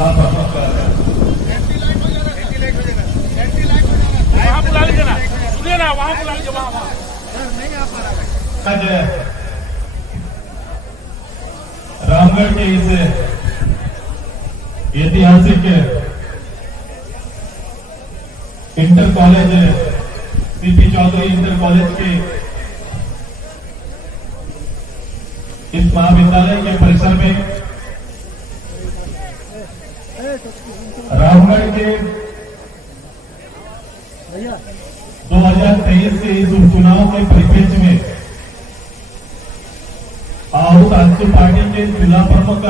चूल्हा प्रमुख वहाँ बुला लीजिए ना, सुनिए ना, वहाँ बुला लीजिए, वहाँ आज रामगढ़ के इस ऐतिहासिक inter college C P Chaudhary inter college के इस महाविद्यालय के परिसर में रामगढ़ के 2023 के इस उपचुनाव के परिप्रेक्ष्य में आहूत आजसू पार्टी के जिला प्रमुख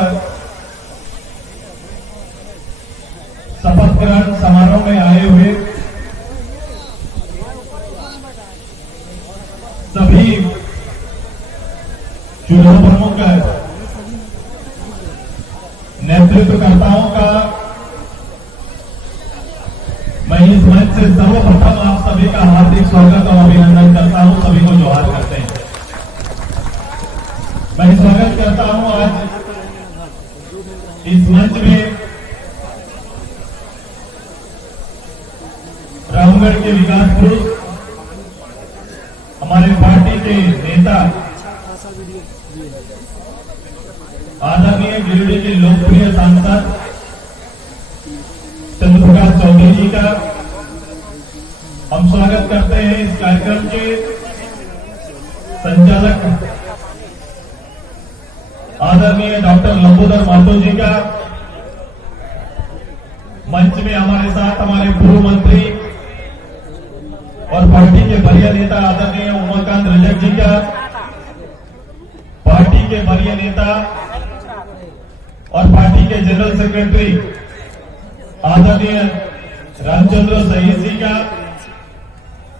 शपथ ग्रहण समारोह में आए हुए सभी जिला प्रमुख नेतृत्वकर्ताओं का मैं इस मंच से सर्वप्रथम आप सभी का हार्दिक स्वागत और अभिनंदन करता हूं। सभी को जोहार करते हैं। मैं स्वागत करता हूं आज इस मंच में रामगढ़ के विकास पुरुष, हमारे पार्टी के नेता, आदरणीय गिरिडीह के लोकप्रिय सांसद चंद्रप्रकाश चौधरी जी का हम स्वागत करते हैं। इस कार्यक्रम के संचालक आदरणीय डॉक्टर लंबोदर महतो जी का, मंच में हमारे साथ हमारे पूर्व मंत्री और पार्टी के वरीय नेता आदरणीय उमाकांत रजक जी का, पार्टी के वरीय नेता और पार्टी के जनरल सेक्रेटरी आदरणीय रामचंद्र सहीद जी का,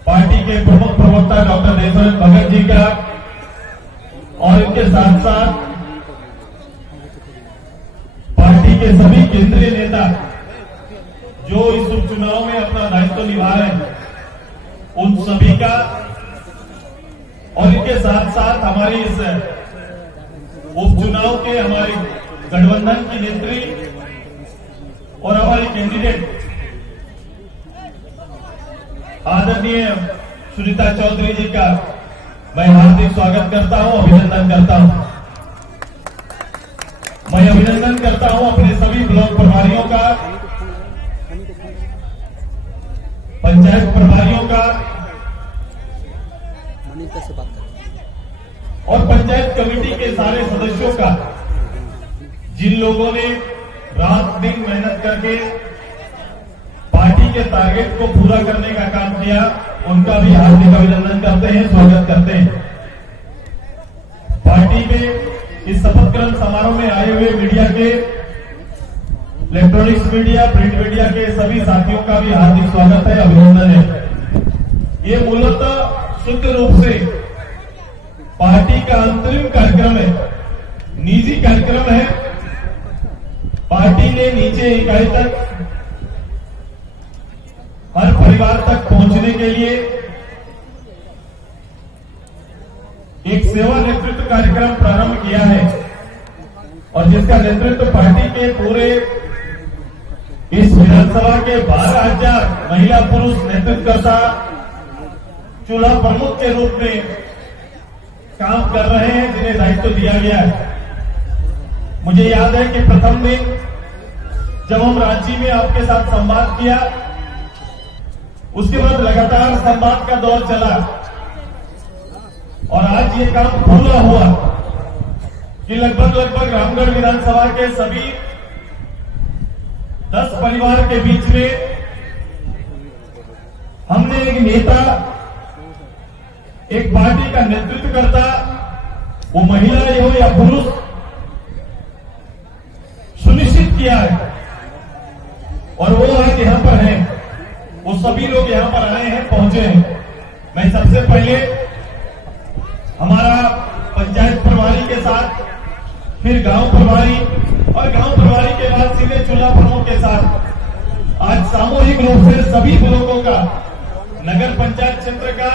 पार्टी के प्रमुख प्रवक्ता डॉक्टर देशरथ भगत जी का और इनके साथ साथ पार्टी के सभी केंद्रीय नेता जो इस उपचुनाव में अपना दायित्व निभा रहे हैं, उन सभी का, और इनके साथ साथ हमारी इस उपचुनाव के हमारे गठबंधन की नेत्री और हमारे कैंडिडेट आदरणीय सुनीता चौधरी जी का मैं हार्दिक स्वागत करता हूं, अभिनंदन करता हूं। मैं अभिनंदन करता हूं अपने सभी ब्लॉक प्रभारियों का, पंचायत प्रभारियों का और पंचायत कमेटी के सारे सदस्यों का, जिन लोगों ने रात दिन मेहनत करके पार्टी के टारगेट को पूरा करने का काम किया, उनका भी हार्दिक अभिनंदन करते हैं, स्वागत करते हैं। पार्टी में इस शपथ ग्रहण समारोह में आए हुए मीडिया के, इलेक्ट्रॉनिक्स मीडिया, प्रिंट मीडिया के सभी साथियों का भी हार्दिक स्वागत है, अभिनंदन है। ये मूलतः शुद्ध रूप से पार्टी का अंतरिम कार्यक्रम है, निजी कार्यक्रम है। पार्टी ने नीचे इकाई तक, हर परिवार तक पहुंचने के लिए एक सेवा नेतृत्व कार्यक्रम प्रारंभ किया है और जिसका नेतृत्व पार्टी के पूरे इस विधानसभा के 12,000 महिला पुरुष नेतृत्वकर्ता चूल्हा प्रमुख के रूप में काम कर रहे हैं, जिन्हें दायित्व दिया गया है। मुझे याद है कि प्रथम दिन जब हम रांची में आपके साथ संवाद किया, उसके बाद लगातार संवाद का दौर चला और आज ये काम पूरा हुआ कि लगभग रामगढ़ विधानसभा के सभी 10 परिवार के बीच में हमने एक नेता, एक पार्टी का नेतृत्व करता, वो महिला हो या पुरुष, सुनिश्चित किया है और वो आज यहां पर हैं। वो सभी लोग यहां पर आए हैं, पहुंचे हैं। मैं सबसे पहले हमारा पंचायत प्रभारी के साथ, फिर गांव प्रभारी और गांव प्रभारी के बाद सीधे चूल्हा प्रमुख के साथ आज सामूहिक रूप से सभी ब्लॉकों का, नगर पंचायत क्षेत्र का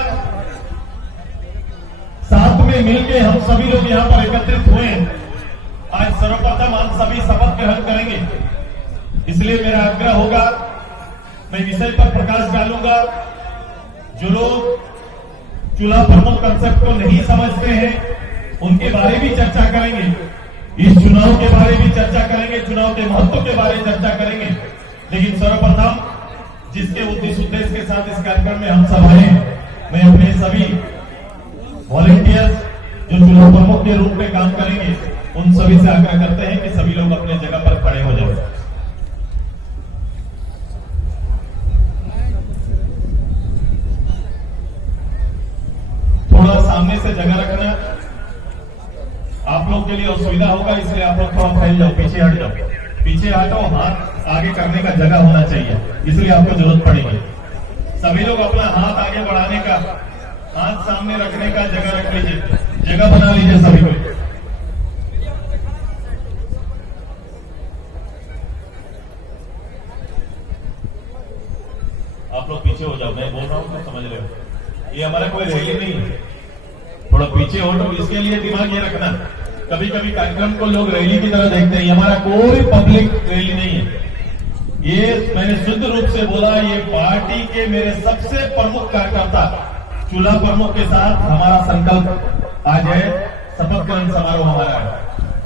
साथ में मिलकर हम सभी लोग यहां पर एकत्रित हुए हैं। आज सर्वप्रथम हम सभी शपथ ग्रहण करेंगे। इसलिए मेरा आग्रह होगा, मैं विषय पर प्रकाश डालूंगा। जो लोग चूल्हा प्रमुख कंसेप्ट को नहीं समझते हैं उनके बारे भी चर्चा करेंगे, इस चुनाव के बारे भी चर्चा करेंगे, चुनाव के महत्व के बारे में चर्चा करेंगे। लेकिन सर्वप्रथम जिसके उद्देश्य के साथ इस कार्यक्रम में हम सब आए, मैं अपने सभी वॉलंटियर्स जो चुनाव प्रमुख के रूप में काम करेंगे उन सभी से आग्रह करते हैं कि सभी लोग अपने जगह पर खड़े हो जाओ। थोड़ा सामने से जगह रखना, आप लोग के लिए असुविधा होगा, इसलिए आप लोग थोड़ा फैल जाओ, पीछे हट जाओ, पीछे हटो, हाथ आगे करने का जगह होना चाहिए, इसलिए आपको जरूरत पड़ेगी। सभी लोग अपना हाथ आगे बढ़ाने का, हाथ सामने रखने का जगह रख लीजिए, जगह बना लीजिए सभी को। आप लोग पीछे हो जाओ, मैं बोल रहा हूं तो समझ रहे हो, ये हमारा कोई रैली नहीं है, थोड़ा पीछे हो। तो इसके लिए दिमाग ये रखना, कभी कभी कार्यक्रम को लोग रैली की तरह देखते हैं, ये हमारा कोई पब्लिक रैली नहीं है। ये मैंने शुद्ध रूप से बोला, ये पार्टी के मेरे सबसे प्रमुख कार्यकर्ता चूल्हा प्रमुख के साथ हमारा संकल्प आज है, शपथ ग्रहण समारोह हमारा है।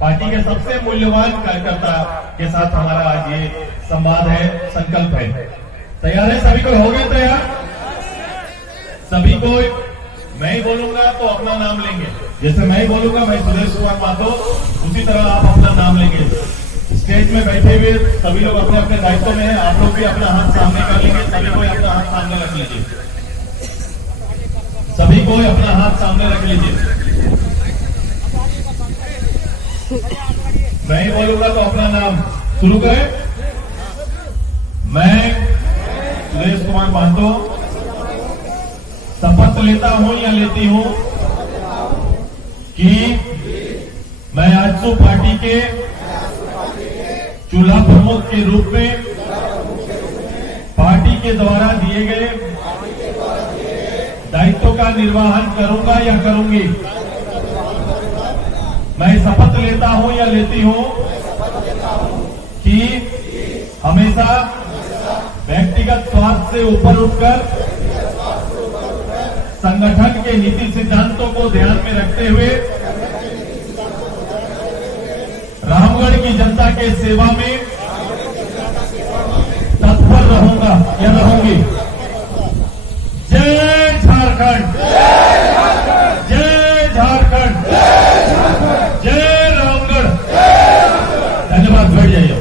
पार्टी के सबसे मूल्यवान कार्यकर्ता के साथ हमारा आज ये संवाद है, संकल्प है। तैयार है सभी को? हो गए तैयार? सभी को मैं ही बोलूंगा तो अपना नाम लेंगे, जैसे मैं ही बोलूंगा मैं सुरेश कुमार माथो, उसी तरह आप अपना नाम लेंगे। स्टेज में बैठे हुए सभी लोग अपने अपने दायित्व में हैं, आप लोग भी अपना हाथ सामने कर लेंगे, सभी को अपना हाथ सामने रख लीजिए, सभी को अपना हाथ सामने रख लीजिए। मैं ही बोलूंगा तो अपना नाम शुरू करें। मैं सुरेश कुमार माथो शपथ लेता हूं या लेती हूं कि मैं आजसू पार्टी के चूल्हा प्रमुख के रूप में पार्टी के द्वारा दिए गए दायित्व का निर्वहन करूंगा या करूंगी। मैं शपथ लेता हूं या लेती हूं कि हमेशा व्यक्तिगत स्वार्थ से ऊपर उठकर संगठन के नीति सिद्धांतों को ध्यान में रखते हुए रामगढ़ की जनता के सेवा में तत्पर रहूंगा या रहूंगी। जय झारखंड, जय झारखंड, जय रामगढ़। धन्यवाद, बैठ जाइए।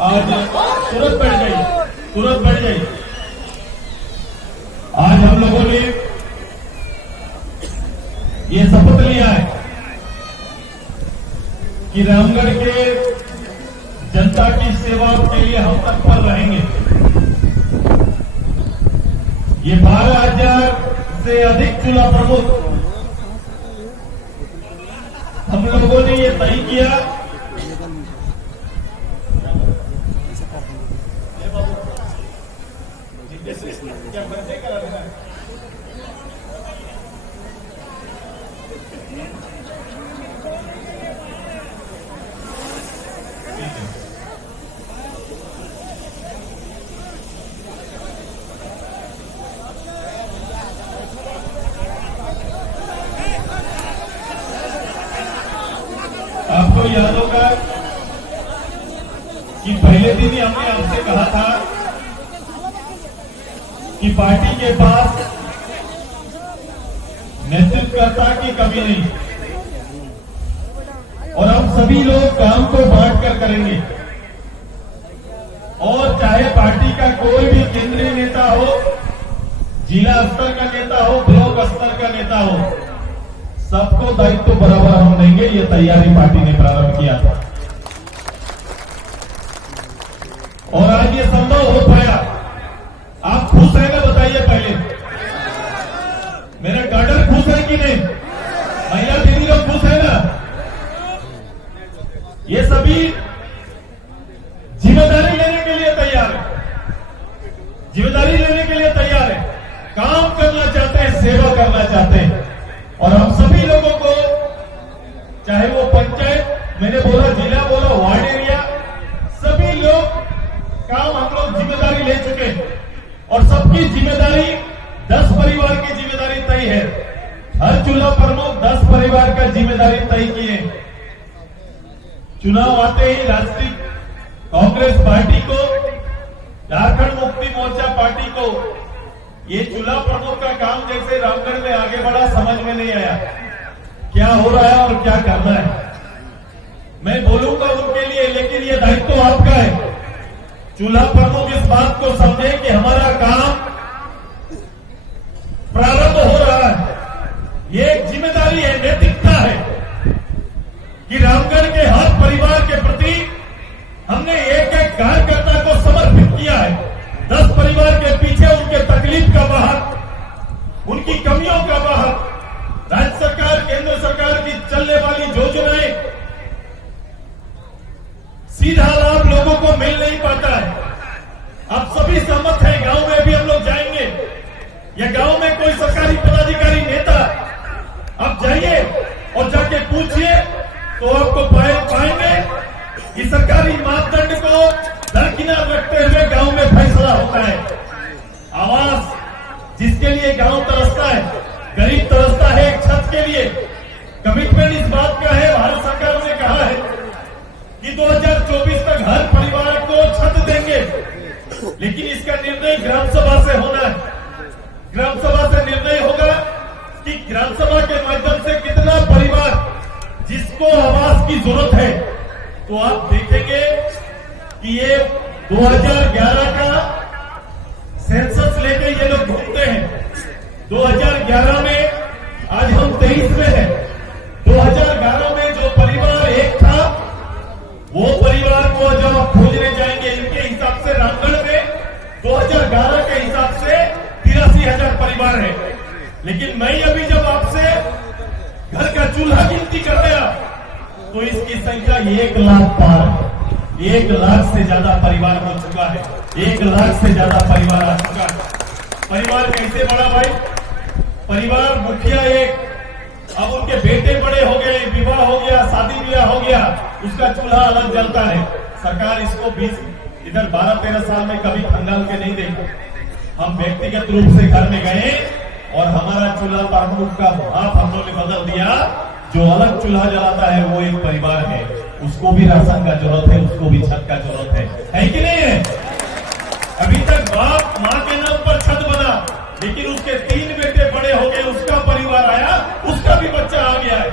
आज तुरंत बैठ जाइए, तुरंत बैठ जाइए। आज हम लोगों ने ये शपथ लिया है कि रामगढ़ के जनता की सेवा के लिए हम तत्पर रहेंगे। ये 12,000 से अधिक चूल्हा प्रमुख हम लोगों ने ये तय किया आपको याद होगा कि पहले दिन ही हमने आपसे कहा था कि पार्टी के पास नेतृत्वकर्ता की कमी नहीं, और हम सभी लोग काम को बांटकर करेंगे। और चाहे पार्टी का कोई भी केंद्रीय नेता हो, जिला स्तर का नेता हो, ब्लॉक स्तर का नेता हो, सबको दायित्व बराबर हम देंगे। ये तैयारी पार्टी ने प्रारंभ किया था और आज ये संभव हो पाया। आप खुश हैं ना? बताइए पहले, मेरा गार्डन खुश है कि नहीं? महिला दीदी लोग खुश है ना? ये सभी जिम्मेदारी लेने के लिए तैयार है, जिम्मेदारी लेने के लिए तैयार है, काम करना चाहते हैं, सेवा करना चाहते हैं। और हम सभी लोगों को, चाहे वो पंचायत, मैंने बोला जिला, बोला वार्ड एरिया, सभी लोग काम हम लोग जिम्मेदारी ले चुके हैं और सबकी जिम्मेदारी 10 परिवार की जिम्मेदारी तय है। हर चूल्हा प्रमुख 10 परिवार का जिम्मेदारी तय किए। चुनाव आते ही राष्ट्रीय कांग्रेस पार्टी को, झारखंड मुक्ति मोर्चा पार्टी को ये चूल्हा प्रमुख का काम जैसे रामगढ़ में आगे बढ़ा, समझ में नहीं आया क्या हो रहा है और क्या करना है। मैं बोलूंगा उनके लिए, लेकिन ये दायित्व तो आपका है। चूल्हा प्रमुख इस बात को समझे कि हमारा काम प्रारंभ हो रहा है। ये एक जिम्मेदारी है, नैतिकता है कि रामगढ़ के हर परिवार के प्रति हमने एक एक कार्यकर्ता को समर्पित किया है। 10 परिवार के पीछे उनके तकलीफ का बाहर, उनकी कमियों का बाहर, राज्य सरकार, केंद्र सरकार की चलने वाली योजनाएं सीधा लाभ लोगों को मिल नहीं पाता है। आप सभी सहमत हैं, गांव में भी हम लोग जाएंगे या गांव में कोई सरकारी पदाधिकारी, नेता, आप जाइए और जाके पूछिए तो आपको पाएंगे कि सरकारी मापदंड को दरकिनार रखते हुए गांव में फैसला होता है। आवास जिसके लिए गांव तरसता है, गरीब तरसता है एक छत के लिए, कमिटमेंट इस बात का है, भारत सरकार ने कहा है कि 2024 तक हर परिवार को छत देंगे, लेकिन इसका निर्णय ग्राम सभा से होना है। ग्राम सभा से निर्णय होगा कि ग्राम सभा के माध्यम से कितना परिवार जिसको आवास की जरूरत है। तो आप देखेंगे कि ये 2011 का सेंसस लेके ये लोग घूमते हैं। 2011 में, आज हम 23 में हैं, 2011 में जो परिवार एक था, वो परिवार को जब आप खोजने जाएंगे, इनके हिसाब से रामगढ़ में 2011 के हिसाब से 83,000 परिवार है। लेकिन मैं अभी जब आपसे घर का चूल्हा गिनती कर रहा, तो इसकी संख्या 1 लाख पार है। 1 लाख से ज्यादा परिवार हो चुका है। 1 लाख से ज्यादा परिवार आ चुका है। परिवार कैसे बढ़ा भाई? परिवार मुखिया एक, अब उनके बेटे बड़े हो गए, विवाह हो गया, शादी ब्याह हो गया, उसका चूल्हा अलग जलता है। सरकार इसको 20 इधर 12-13 साल में कभी खंगाल के नहीं देखा। हम व्यक्तिगत रूप से घर में गए और हमारा चूल्हा प्रमुख का भाप हम लोगों ने बदल दिया। जो अलग चूल्हा जलाता है वो एक परिवार है, उसको भी राशन का जरूरत है, उसको भी छत का जरूरत है कि नहीं है? अभी तक बाप मां के नाम पर छत बना, लेकिन उसके 3 बेटे बड़े हो गए, उसका परिवार आया, उसका भी बच्चा आ गया है,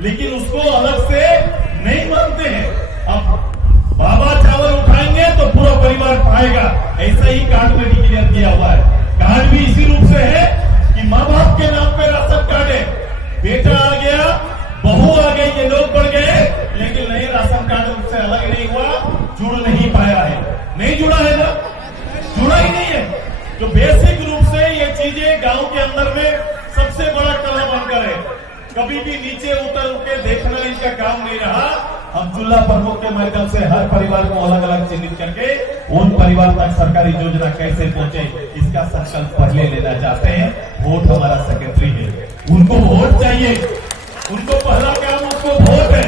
लेकिन उसको अलग से नहीं मानते हैं। अब बाबा चावल उठाएंगे तो पूरा परिवार पाएगा, ऐसा ही कार्ड में डिक्लेयर किया हुआ है। कार्ड भी इसी रूप से है कि माँ बाप के नाम पे राशन कार्ड है, बेटा आ गया, बहू आ गई, ये लोग बढ़ गए, लेकिन नहीं, राशन कार्ड उनसे अलग नहीं हुआ, जुड़ नहीं पाया है। नहीं जुड़ा है ना, जुड़ा ही नहीं है। तो बेसिक रूप से ये चीजें गांव के अंदर में सबसे बड़ा कला बनकर है। कभी भी नीचे उतर के देखना इनका काम नहीं रहा। हम चूल्हा प्रमुख के माध्यम से हर परिवार को अलग अलग चिन्हित करके उन परिवार तक सरकारी योजना कैसे पहुंचे, इसका संकल्प पहले लेना चाहते हैं। वोट हमारा सेक्रेटरी है, उनको वोट चाहिए, उनको पहला काम उसको वोट है,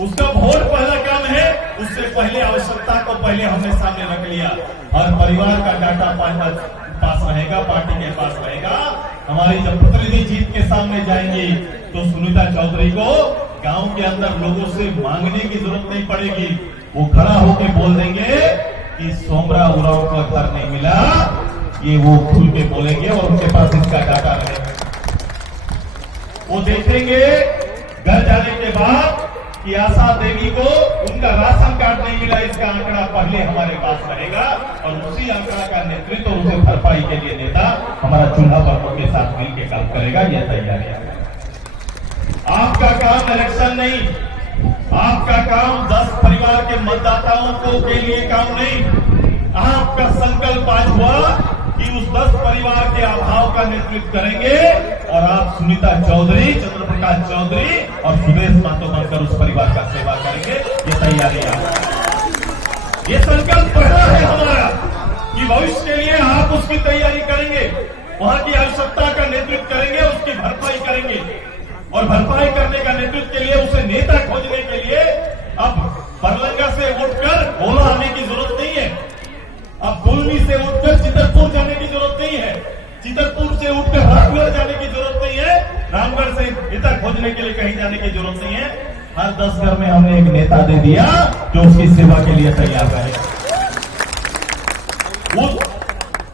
उसका वोट पहला काम है। उससे पहले आवश्यकता को पहले हमने सामने रख लिया। हर परिवार का डाटा पास रहेगा, पार्टी के पास रहेगा। हमारी जब प्रतिनिधि जीत के सामने जाएंगी तो सुनीता चौधरी को गांव के अंदर लोगों से मांगने की जरूरत नहीं पड़ेगी। वो खड़ा होकर बोल देंगे कि सोमरा उराव का घर नहीं मिला, ये वो खुल के बोलेंगे और उनके पास इसका डाटा रहेगा। वो देखेंगे घर जाने के बाद कि आशा देवी को उनका राशन कार्ड नहीं मिला, इसका आंकड़ा पहले हमारे पास रहेगा और उसी आंकड़ा का नेतृत्व उसे भरपाई के लिए नेता हमारा चूल्हा प्रमुख के साथ मिलकर काम करेगा। यह तैयारी है। आपका काम इलेक्शन नहीं, आपका काम 10 परिवार के मतदाताओं को के लिए काम नहीं। आपका संकल्प आज हुआ कि उस 10 परिवार के अभाव का नेतृत्व करेंगे और आप सुनीता चौधरी, चंद्रप्रकाश चौधरी और सुरेश महतो बनकर उस परिवार का सेवा करेंगे। ये तैयारी है, ये संकल्प पहला है हमारा कि भविष्य के लिए आप उसकी तैयारी करेंगे। वहां की आवश्यकता का नेतृत्व करेंगे, उसकी भरपाई करेंगे। और भरपाई करने का नेतृत्व के लिए उसे नेता खोजने के लिए अब बरलंगा से उठकर भोला आने की जरूरत नहीं है, अब दुलमी से उठकर चितरपुर जाने की जरूरत नहीं है, चितरपुर से उठकर रामगढ़ जाने की जरूरत नहीं है, रामगढ़ से नेता खोजने के लिए कहीं जाने की जरूरत नहीं है। हर 10 घर में हमने एक नेता दे दिया जो उसकी सेवा के लिए तैयार है।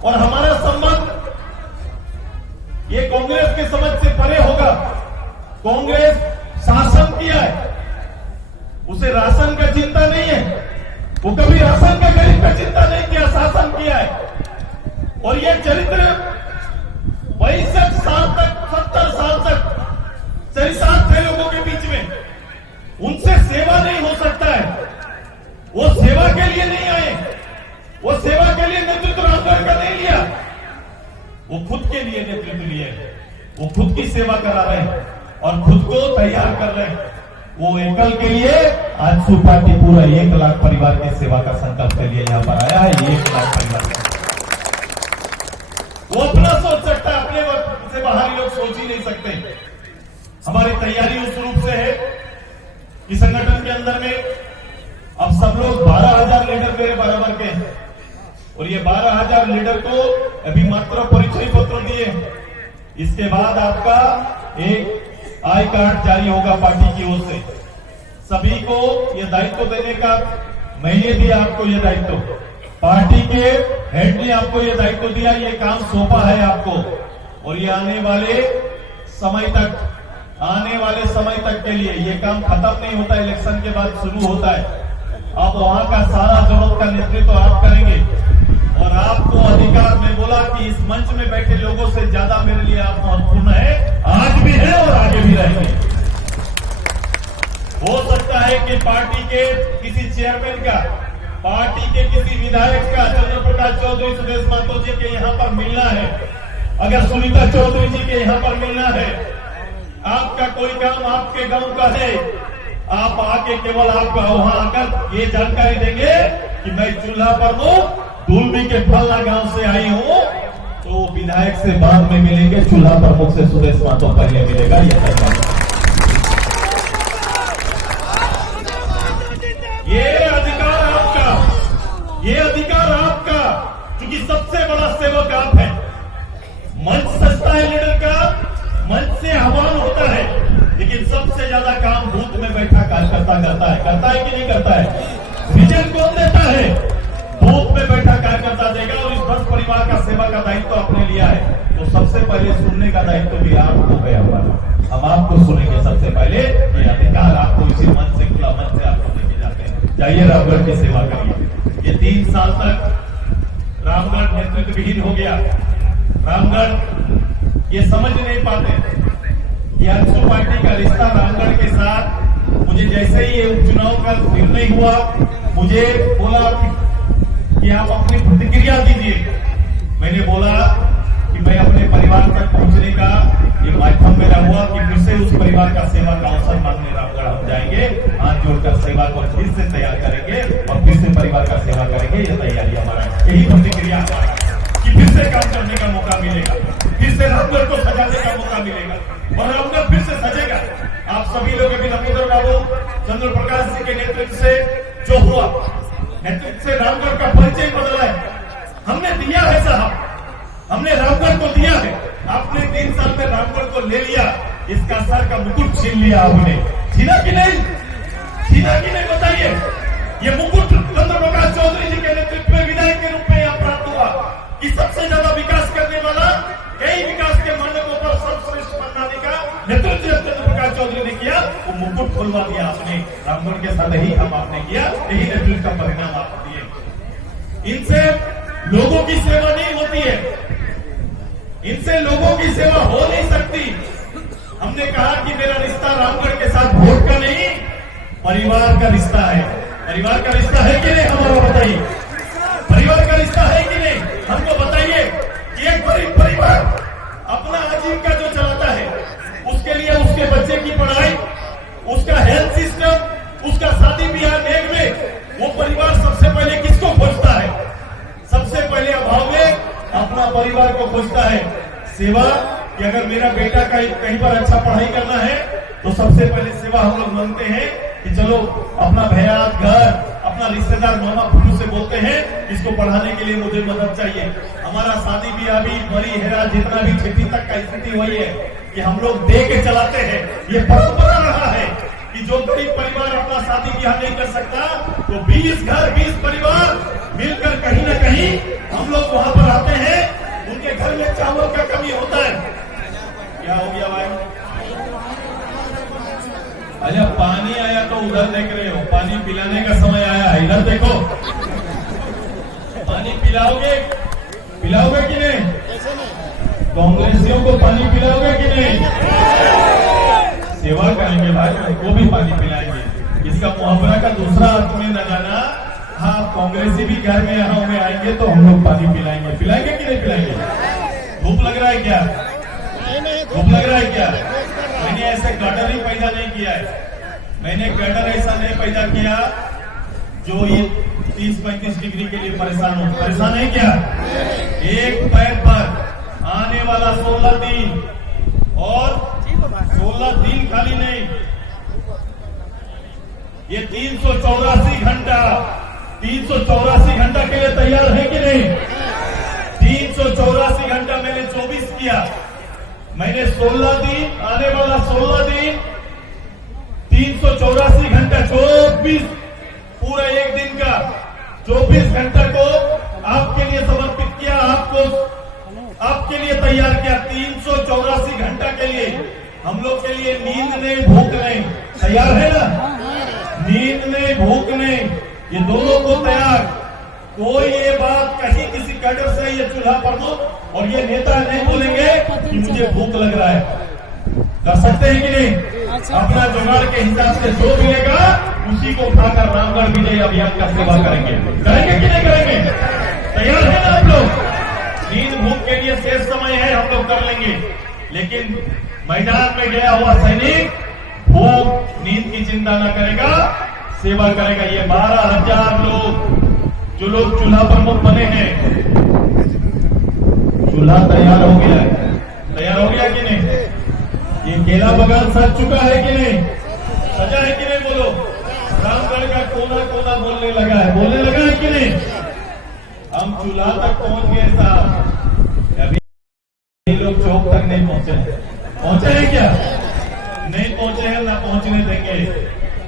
और हमारा संबंध ये कांग्रेस के समझ से परे होगा। कांग्रेस शासन किया है, उसे राशन का चिंता नहीं है, वो कभी राशन का गरीब का चिंता नहीं किया, शासन किया है। और ये चरित्र 65 साल तक 70 साल तक चरितार्थ थे लोगों के बीच में, उनसे सेवा नहीं हो सकता है। वो सेवा के लिए नहीं आए, वो सेवा के लिए नेतृत्व रामगढ़ का नहीं लिया, वो खुद के लिए नेतृत्व लिए, वो खुद की सेवा करा रहे हैं और खुद को तैयार कर रहे हैं। वो एकल के लिए आज सू पार्टी पूरा 1 लाख परिवार की सेवा का संकल्प के लिए यहां पर आया है। 1 लाख परिवार का वो अपना सोच सकता है, अपने वक्त से बाहर लोग सोच ही नहीं सकते। हमारी तैयारी उस रूप से है कि संगठन के अंदर में अब सब लोग 12,000 लीडर मेरे बराबर के हैं और ये 12,000 लीडर को अभी मात्र परिचय पत्र दिए। इसके बाद आपका एक आई कार्ड जारी होगा पार्टी की ओर से। सभी को ये दायित्व देने का मैंने दिया, आपको ये दायित्व, पार्टी के हेड ने आपको ये दायित्व दिया, ये काम सौंपा है आपको। और ये आने वाले समय तक के लिए ये काम खत्म नहीं होता, इलेक्शन के बाद शुरू होता है। अब वहां का सारा जरूरत का नेतृत्व आप करेंगे और आपको अधिकार, मैं बोला कि इस मंच में बैठे लोगों से ज्यादा मेरे लिए आप महत्वपूर्ण है, आज भी है और आगे भी रहेंगे। हो सकता है कि पार्टी के किसी चेयरमैन का, पार्टी के किसी विधायक का, चंद्र प्रकाश चौधरी, सुदेश महतो जी के यहाँ पर मिलना है, अगर सुनीता चौधरी जी के यहाँ पर मिलना है, आपका कोई काम आपके गांव का है, आप आके केवल आपका वहां आकर ये जानकारी देंगे कि मैं चूल्हा पर हूं, दुलमी के फलना गांव से आई हूं, तो विधायक से बाद में मिलेंगे, चूल्हा प्रमुख से सुदेश महतो पहले मिलेगा। ये अधिकार आपका, ये अधिकार आपका, क्योंकि सबसे बड़ा सेवक आप है। मंच सस्ता है लीडर का, मंच से आह्वान होता है, लेकिन सबसे ज्यादा काम बूथ में बैठा कार्यकर्ता करता है कि नहीं करता है? विजन कौन देता है? बूथ में बैठा कार्यकर्ता देगा। और इस 10 परिवार का सेवा का दायित्व आपने लिया है, तो सबसे पहले सुनने का दायित्व भी आपको है हमारा। हम आपको सुनेंगे सबसे पहले, ये अधिकार आपको इसी मंच से, खुला मंच से आपको लेके जाते हैं। जाइए रामगढ़ की सेवा करिए। ये 3 साल तक रामगढ़ नेतृत्व विहीन हो गया। रामगढ़ ये समझ नहीं पाते कि आजसू पार्टी का रिश्ता रामगढ़ के साथ। मुझे जैसे ही ये उपचुनाव का निर्णय हुआ, मुझे बोला कि आप अपनी प्रतिक्रिया दीजिए। मैंने बोला कि मैं अपने परिवार तक पहुंचने का ये माध्यम मेरा हुआ कि फिर से उस परिवार का सेवा का अवसर मांगने रामगढ़ हम जाएंगे, हाथ जोड़कर सेवा को फिर से तैयार करेंगे और फिर से परिवार का सेवा करेंगे। ये तैयारी हमारा, यही प्रतिक्रिया हमारा कि फिर से काम करने का मौका मिलेगा, फिर से रामगढ़ को सजाने का मौका मिलेगा और रामगढ़ फिर से सजेगा। आप सभी लोग अभी रविंद्र बाबू, चंद्र प्रकाश जी के नेतृत्व से जो हुआ, नेतृत्व से रामगढ़ का परिचय बदला है। हमने दिया है साहब, हमने रामगढ़ को दिया है। आपने 3 साल में रामगढ़ को ले लिया, इसका सर का मुकुट छीन लिया आपने। छीना कि नहीं? छीना कि नहीं बताइए? ये मुकुट चंद्र प्रकाश चौधरी जी के नेतृत्व में विधायक के रूप में यहां प्राप्त हुआ कि सबसे ज्यादा विकास करने वाला, कई विकास के मानकों पर सर्वश्रेष्ठ बनाने का नेतृत्व चंद्र प्रकाश चौधरी ने किया। वो मुकुट खुलवा दिया आपने, रामगढ़ के साथ ही हम आपने किया। यही नेतृत्व का परिणाम आप दिए। इनसे लोगों की सेवा नहीं होती है, इनसे लोगों की सेवा हो नहीं सकती। हमने कहा कि मेरा रिश्ता रामगढ़ के साथ वोट का नहीं, परिवार का रिश्ता है। परिवार का रिश्ता है कि नहीं? हमारा बताइए, परिवार का रिश्ता है कि नहीं? हमको बताइए कि एक गरीब परिवार अपना आजीविका जो चलाता है, उसके लिए उसके बच्चे की पढ़ाई, उसका हेल्थ सिस्टम, उसका शादी ब्याह नेक में, वो परिवार सबसे पहले किसको खोजता है? सबसे पहले अभाव में अपना परिवार को खोजता है। सेवा कि अगर मेरा बेटा कहीं पर अच्छा पढ़ाई करना है तो सबसे पहले सेवा हम लोग मानते हैं कि चलो अपना भैया घर अपना रिश्तेदार मामा फूलू से बोलते हैं इसको पढ़ाने के लिए मुझे मदद चाहिए। हमारा शादी ब्याह भी बड़ी हेरा जितना भी छठी तक का स्थिति हुई है कि हम लोग दे के चलाते हैं। ये फर्क बना रहा है कि जो गरीब परिवार अपना शादी ब्याह नहीं कर सकता तो 20 घर 20 परिवार मिलकर कहीं न कहीं हम लोग वहां पर आते हैं। उनके घर में चावल का कमी होता है। क्या हो गया भाई? अच्छा पानी आया तो उधर देख रहे हो, पानी पिलाने का समय आया है, इधर देखो। पानी पिलाओगे कि नहीं? कांग्रेसियों को पानी पिलाओगे कि नहीं? सेवा करेंगे भाई, उनको भी पानी पिलाएंगे। इसका मुहावरा का दूसरा अर्थ में न जाना। हाँ कांग्रेसी भी घर में यहाँ में आएंगे तो हम लोग पानी पिलाएंगे। पिलाएंगे कि नहीं पिलाएंगे? धूप लग रहा है क्या? धूप लग रहा है क्या? मैंने ऐसे गटर ही पैदा नहीं किया है। मैंने गटर ऐसा नहीं पैदा किया जो ये 30-35 डिग्री के लिए परेशान है क्या? एक पैर पर आने वाला 16 दिन और 16 दिन खाली नहीं, ये 384 घंटा के लिए तैयार है कि नहीं? 384 घंटा मैंने 24 किया। मैंने 16 दिन आने वाला 16 दिन 384 घंटा 24 पूरा एक दिन का 24 घंटा को आपके लिए समर्पित किया। आपके लिए तैयार किया। 384 घंटा के लिए हम लोग के लिए नींद नहीं भूख नहीं। तैयार है ना? नींद नहीं भूख नहीं, ये दोनों को तैयार। कोई ये बात कहीं किसी कैडर से ये चूल्हा प्रमुख और ये नेता नहीं बोलेंगे कि मुझे भूख लग रहा है। कर सकते हैं कि नहीं? अपना जुगाड़ के हिसाब से जो मिलेगा उसी को खाकर रामगढ़ विजय अभियान का सेवा करेंगे। करेंगे कि नहीं करेंगे? तैयार है ना आप लोग? नींद भूख के लिए शेष समय है, हम लोग कर लेंगे। लेकिन मैदान में गया हुआ सैनिक भूख नींद की चिंता न करेगा, सेवा करेगा। ये 12,000 लोग जो लोग चूल्हा प्रमुख बने हैं, चूल्हा तैयार हो गया है। तैयार हो गया कि नहीं? ये केला बगान सज चुका है कि नहीं? सजा है कि नहीं? बोलो। रामगढ़ का कोना कोना बोलने लगा है कि नहीं? हम चूल्हा तक पहुंच गए साहब, अभी लोग चौक तक नहीं पहुंचे हैं क्या? नहीं पहुंचे हैं, ना पहुंचने देंगे।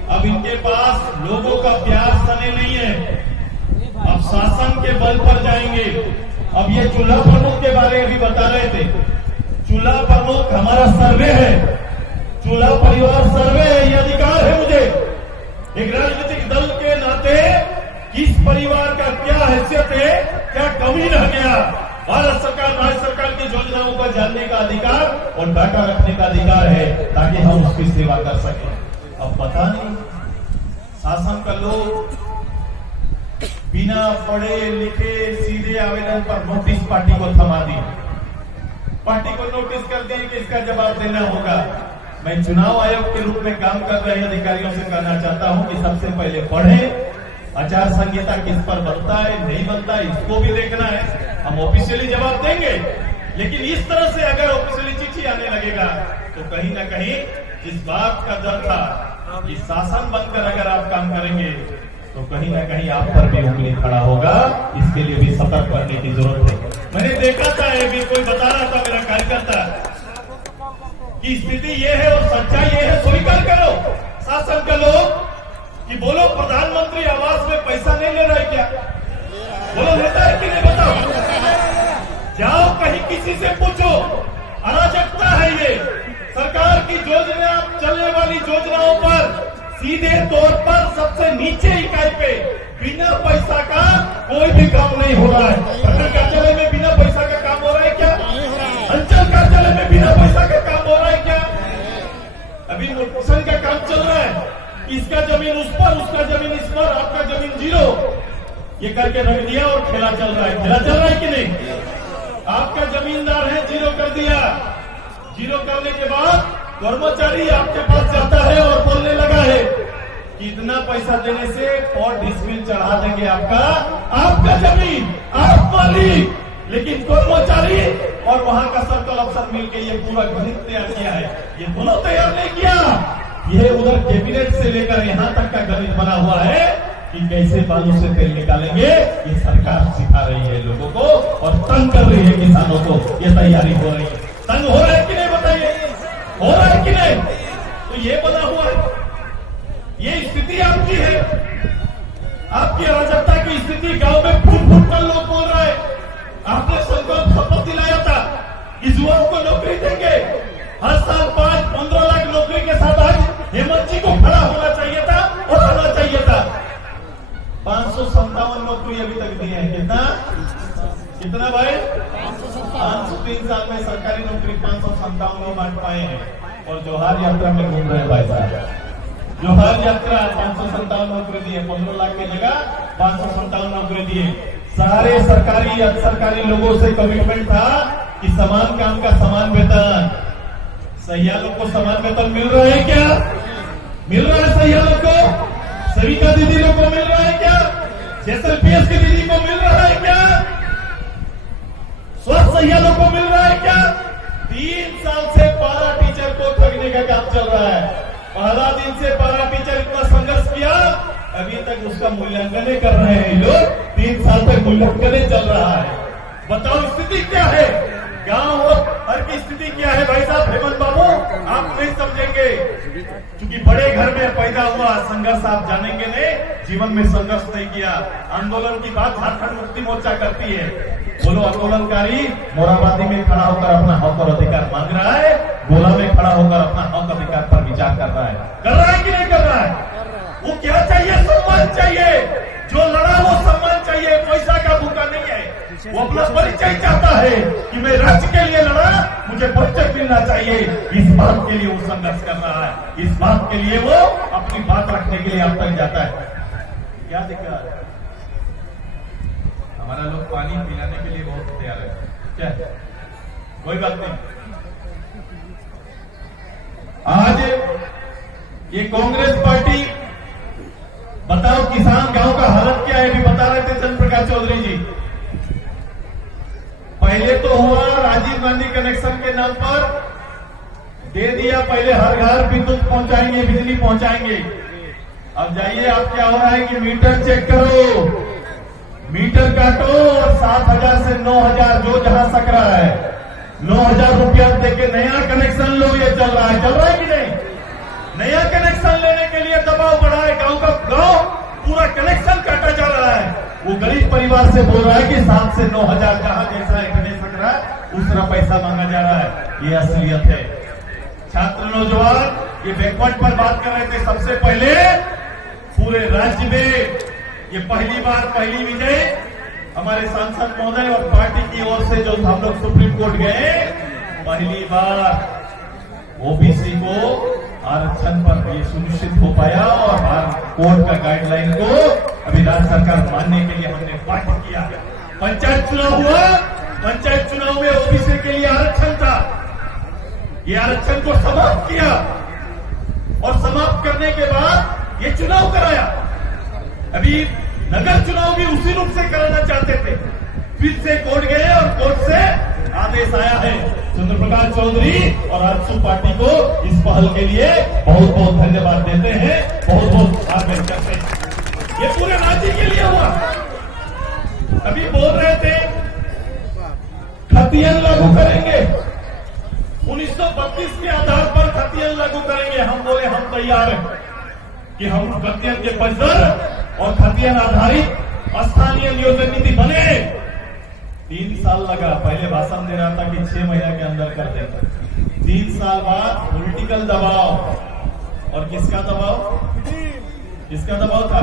अब इनके पास लोगों का प्यार सने नहीं है, अब शासन के बल पर जाएंगे। अब ये चूल्हा प्रमुख के बारे में भी बता रहे थे। चूल्हा प्रमुख हमारा सर्वे है, चूल्हा परिवार सर्वे है, ये अधिकार है मुझे एक राजनीतिक दल के नाते। किस परिवार का क्या हैसियत है, क्या कमी रह गया, भारत सरकार राज्य सरकार की योजनाओं का जानने का अधिकार और डाटा रखने का अधिकार है ताकि हम उसकी सेवा कर सकें। अब पता नहीं शासन का लोग बिना पढ़े लिखे सीधे आवेदन पर नोटिस पार्टी को थमा दी, पार्टी को नोटिस कर दिए कि इसका जवाब देना होगा। मैं चुनाव आयोग के रूप में काम कर रहे अधिकारियों से कहना चाहता हूं कि सबसे पहले पढ़ें, आचार संहिता किस पर बनता है नहीं बनता है इसको भी देखना है। हम ऑफिशियली जवाब देंगे, लेकिन इस तरह से अगर ऑफिशियली चिट्ठी आने लगेगा तो कहीं ना कहीं इस बात का डर था कि शासन बनकर अगर आप काम करेंगे तो कहीं ना कहीं आप पर भी उंगली खड़ा होगा। इसके लिए भी सतर्क करने की जरूरत है। मैंने देखा था, ये भी कोई बता रहा था मेरा कार्यकर्ता कि स्थिति ये है और सच्चाई ये है, स्वीकार करो शासन के लोग कि बोलो प्रधानमंत्री आवास में पैसा नहीं ले रहा है क्या? बोलो लेता है कि नहीं? बताओ। जाओ कहीं किसी से पूछो, अराजकता है ये। सरकार की योजना चलने वाली योजनाओं पर सीधे तौर पर सबसे नीचे इकाई पे बिना पैसा का कोई भी काम नहीं हो रहा है। प्रखंड कार्यालय में बिना पैसा का काम हो रहा है क्या? अंचल कार्यालय में बिना पैसा का काम हो रहा है क्या? अभी मोटेशन का काम चल रहा है, इसका जमीन उस पर, उसका जमीन इस पर, आपका जमीन जीरो, ये करके रख दिया और खेला चल रहा है। खेला चल रहा है कि नहीं? आपका जमींदार है, जीरो कर दिया। जीरो करने के बाद कर्मचारी आपके पास जाता है और बोलने लगा है कि इतना पैसा देने से 4 डिसमिल चढ़ा देंगे आपका जमीन, आप मालिक। लेकिन कर्मचारी और वहां का सर्कल अफसर मिलकर ये पूरा गणित तैयार किया है। ये दोनों तैयार नहीं किया, ये उधर कैबिनेट से लेकर यहाँ तक का गणित बना हुआ है कि कैसे बालू से तेल निकालेंगे। ये सरकार सिखा रही है लोगों को और तंग कर रही है किसानों को। ये तैयारी हो रही है, तंग हो रहा है कि नहीं बताइए, हो रहा है कि नहीं? तो ये बना हुआ है, ये स्थिति आपकी है, आपकी अराजकता की स्थिति। गांव में फूट फूट कर लोग बोल रहे हैं, आपने संकल्प शपथ दिलाया था इस युवक को नौकरी देंगे, हर साल 5-15 लाख नौकरी के साथ आज हेमंत जी को खड़ा होना चाहिए था और आना चाहिए था। 557 नौकरी अभी तक दी है। कितना भाई? 503 साल में सरकारी नौकरी 557 नहीं बांट पाए हैं और जोहार यात्रा में घूम रहे हैं भाई साहब। जोहार यात्रा 557 नौकरी दी है, 15 लाख की जगह 557 नौकरी दी है। सारे सरकारी अर्ध सरकारी लोगों से कमिटमेंट था कि समान काम का समान वेतन। सैयालों को समान वेतन मिल रहा है क्या? मिल रहा है सैयालों को? सेविका दीदी लोग को मिल रहा है क्या? SLPS की दीदी को मिल रहा है क्या? स्वास्थ्य सैयालों को मिल रहा है क्या? 3 साल से पारा टीचर को ठगने का काम चल रहा है। पहला दिन से पारा टीचर इतना संघर्ष किया, अभी तक उसका मूल्यांकन कर रहे हैं लोग। 3 साल तक मूल्यांकन चल रहा है। बताओ स्थिति क्या है? गांव और हर की स्थिति क्या है भाई साहब? हेमंत बाबू आप नहीं समझेंगे क्योंकि बड़े घर में पैदा हुआ। संघर्ष आप जानेंगे नहीं, जीवन में संघर्ष नहीं किया। आंदोलन की बात झारखंड मुक्ति मोर्चा करती है। बोलो आंदोलनकारी मोराबादी में खड़ा होकर अपना हक और अधिकार मांग रहा है, गोला में खड़ा होकर अपना हक अधिकार पर विचार कर रहा है कि नहीं कर रहा है? वो क्या चाहिए? सम्मान चाहिए। जो लड़ा वो सम्मान चाहिए, पैसा का भूखा नहीं है। वो अपना परिचय चाहता है कि मैं राज्य के लिए लड़ा, मुझे परिचय मिलना चाहिए। इस बात के लिए वो संघर्ष कर रहा है, इस बात के लिए वो अपनी बात रखने के लिए अब तक जाता है। क्या दिक्कत है? हमारा लोग पानी पिलाने के लिए बहुत तैयार है। क्या कोई बात नहीं। आज ये कांग्रेस पार्टी, बताओ किसान गांव का हालत क्या है? अभी बता रहे थे चंद्र प्रकाश चौधरी जी। पहले तो हुआ राजीव गांधी कनेक्शन के नाम पर दे दिया, पहले हर घर विद्युत पहुंचाएंगे, बिजली पहुंचाएंगे। अब जाइए, आप क्या हो रहा है कि मीटर चेक करो, मीटर काटो और 7,000 से 9,000 जो जहां सक रहा है 9,000 रुपया देके नया कनेक्शन लो। ये चल रहा है कि नहीं? नया कनेक्शन लेने के लिए दबाव बढ़ा है। गांव का गांव पूरा कनेक्शन काटा जा रहा है। वो गरीब परिवार से बोल रहा है कि 7 से 9,000 जहां जैसा एक दे सक रहा है दूसरा पैसा मांगा जा रहा है। ये असलियत है। छात्र नौजवान ये बैकवर्ड पर बात कर रहे थे। सबसे पहले पूरे राज्य में ये पहली बार, पहली विजय हमारे सांसद महोदय और पार्टी की ओर से जो हम लोग सुप्रीम कोर्ट गए, पहली बार ओबीसी को आरक्षण पर ये सुनिश्चित हो पाया और कोर्ट का गाइडलाइन को अभी राज्य सरकार मानने के लिए हमने पाठ किया। पंचायत चुनाव हुआ, पंचायत चुनाव में ओबीसी के लिए आरक्षण था। ये आरक्षण को समाप्त किया और समाप्त करने के बाद ये चुनाव कराया। अभी नगर चुनाव भी उसी रूप से कराना चाहते थे, फिर से कोर्ट गए और कोर्ट से आदेश आया है। चंद्र प्रकाश चौधरी और आजसू पार्टी को इस पहल के लिए बहुत बहुत धन्यवाद देते हैं, बहुत बहुत आभार व्यक्त करते हैं। ये पूरे राज्य के लिए हुआ। अभी बोल रहे थे खतियन लागू करेंगे, 1932 के आधार पर खतियन लागू करेंगे। हम बोले हम तैयार हैं कि हम खतियन के पचदर और खतियन आधारित स्थानीय नियोजन नीति बने। 3 साल लगा। पहले भाषण दे रहा था कि 6 महीने के अंदर कर देंगे। 3 साल बाद पॉलिटिकल दबाव, और किसका दबाव? किसका दबाव था?